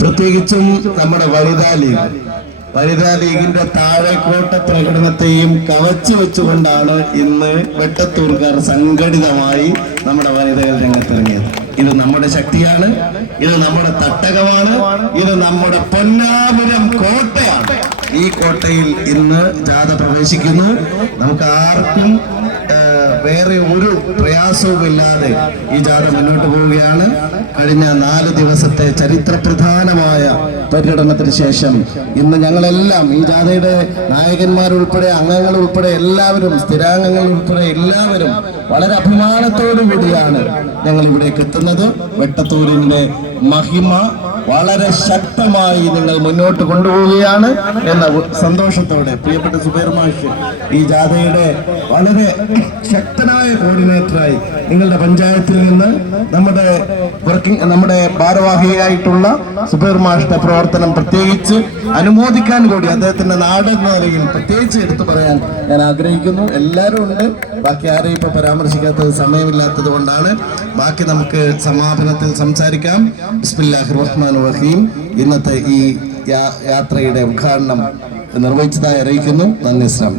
പ്രത്യേകിച്ചും നമ്മുടെ വനിതാ ലീഗ്. വനിതാ ലീഗിന്റെ താഴെക്കോട്ട പ്രകടനത്തെയും കവച്ചു വെച്ചുകൊണ്ടാണ് ഇന്ന് വെട്ടത്തൂർക്കാർ സംഘടിതമായി നമ്മുടെ വനിതകൾ രംഗത്തിറങ്ങിയത്. ഇത് നമ്മുടെ ശക്തിയാണ് ഇത് നമ്മുടെ തട്ടകമാണ് ഇത് നമ്മുടെ പൊന്നാപുരം കോട്ടയാണ്. ഈ കോട്ടയിൽ ഇന്ന് ജാഥ പ്രവേശിക്കുന്നു. നമുക്ക് ആർക്കും വേറെ ഒരു പ്രയാസവുമില്ലാതെ ഈ ജാഥ മുന്നോട്ട് പോവുകയാണ്. കഴിഞ്ഞ നാല് ദിവസത്തെ ചരിത്രപ്രധാനമായ പര്യടനത്തിന് ശേഷം ഇന്ന് ഞങ്ങളെല്ലാം ഈ ജാഥയുടെ നായകന്മാരുൾപ്പെടെ അംഗങ്ങൾ ഉൾപ്പെടെ എല്ലാവരും സ്ഥിരാംഗങ്ങൾ ഉൾപ്പെടെ എല്ലാവരും വളരെ അഭിമാനത്തോടു കൂടിയാണ് ഞങ്ങൾ ഇവിടേക്ക് എത്തുന്നത്. വെട്ടത്തൂരിന്റെ മഹിമ വളരെ ശക്തമായി നിങ്ങൾ മുന്നോട്ട് കൊണ്ടുപോവുകയാണ് എന്ന സന്തോഷത്തോടെ പ്രിയപ്പെട്ട സുബൈർ മാഷ് ഈ ജാഥയുടെ വളരെ ശക്തനായ കോർഡിനേറ്ററായി നിങ്ങളുടെ പഞ്ചായത്തിൽ നിന്ന് നമ്മുടെ വർക്കിംഗ് നമ്മുടെ ഭാരവാഹിയായിട്ടുള്ള സുബൈർ മാഷിന്റെ പ്രവർത്തനം പ്രത്യേകിച്ച് അനുമോദിക്കാൻ കൂടി അദ്ദേഹത്തിന്റെ നാട് എന്ന നിലയിൽ പ്രത്യേകിച്ച് എടുത്തു പറയാൻ ഞാൻ ആഗ്രഹിക്കുന്നു. എല്ലാവരും ഉണ്ട്. ബാക്കി ആരെയും ഇപ്പൊ പരാമർശിക്കാത്തത് സമയമില്ലാത്തത് കൊണ്ടാണ്. ബാക്കി നമുക്ക് സമാപനത്തിൽ സംസാരിക്കാം. ബിസ്മില്ലാഹിർ റഹ്മാൻ റഹീം ഇന്നത്തെ ഈ യാത്രയുടെ ഉദ്ഘാടനം നിർവഹിച്ചതായി അറിയിക്കുന്നു. നന്ദി ഇസ്ലാം